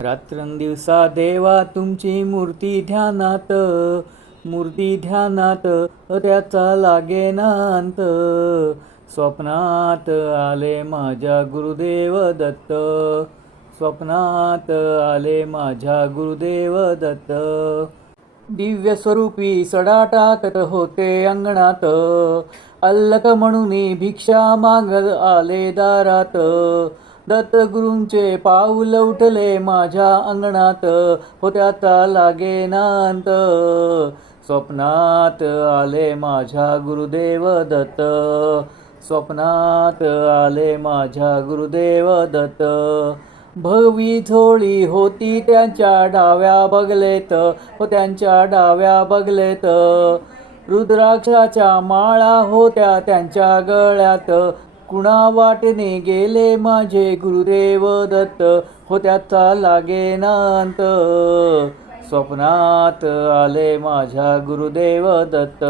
रात्रंदिवसा देवा तुमची मूर्ती ध्यानात मूर्ती ध्यानात त्याचा लागे नांत स्वप्नात आले माझ्या गुरुदेव दत्त स्वप्नात आले माझ्या गुरुदेव दत्त दिव्य स्वरूपी सडाटात होते अंगणात अल्लक म्हणून भिक्षा मागत आले दारात दत्तगुरूंचे पाऊल उठले माझ्या अंगणात होत्याचा लागे नांत स्वप्नात आले माझ्या गुरुदेव दत्त स्वप्नात आले माझ्या गुरुदेव दत्त भवी झोळी होती त्यांच्या डाव्या बगलेत हो त्यांच्या डाव्या बगलेत रुद्राक्षाच्या माळा होत्या त्यांच्या गळ्यात कुणा वाटेने गेले माझे गुरुदेव दत्त हो त्याचा लागे स्वप्नात आले माझ्या गुरुदेव दत्त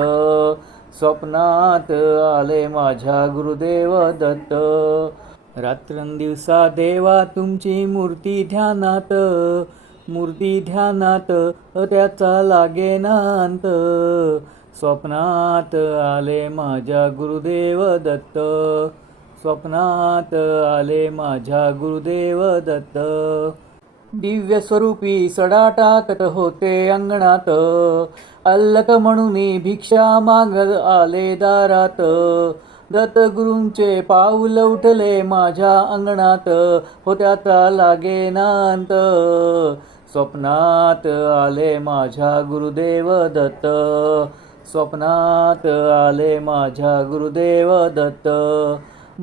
स्वप्नात आले माझ्या गुरुदेव दत्त रात्रंदिवसा देवा तुमची मूर्ती ध्यानात मूर्ती ध्यानात त्याचा लागे स्वप्नात आले माझ्या गुरुदेव दत्त स्वप्नात आले माझ्या गुरुदेव दत्त दिव्य स्वरूपी सडा टाकत होते अंगणात अल्लक म्हणून भिक्षा मागत आले दारात दत्त गुरुंचे पाऊल उठले माझ्या अंगणात होत्याचा लागे नांत स्वप्नात आले माझ्या गुरुदेव दत्त स्वप्नात आले माझ्या गुरुदेव दत्त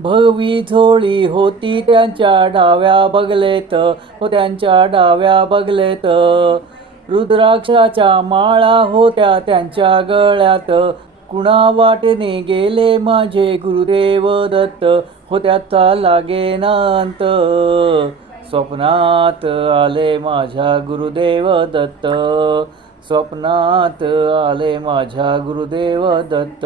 भवी झोळी होती त्यांच्या डाव्या बगलेत हो त्यांच्या डाव्या बगलेत रुद्राक्षाच्या माळा होत्या त्यांच्या गळ्यात कुणा वाटेने गेले माझे गुरुदेव दत्त हो त्याचा लागे नांत स्वप्नात आले माझ्या गुरुदेव दत्त स्वप्नात आले माझ्या गुरुदेव दत्त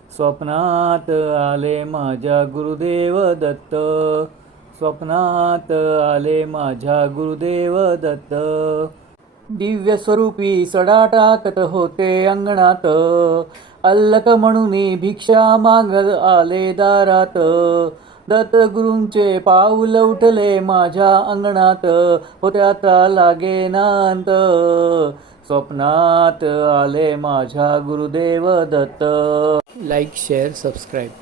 स्वप्नात आले माझ्या गुरुदेव दत्त स्वप्नात आले माझ्या गुरुदेव दत्त दिव्य स्वरूपी सडा टाकत होते अंगणात अल्लक म्हणून भिक्षा मागत आले दारात दत्त गुरुंचे पाऊल उठले माझ्या अंगणात होत्या लागे नांत स्वप्नात आले माझ्या Gurudev Datta like share subscribe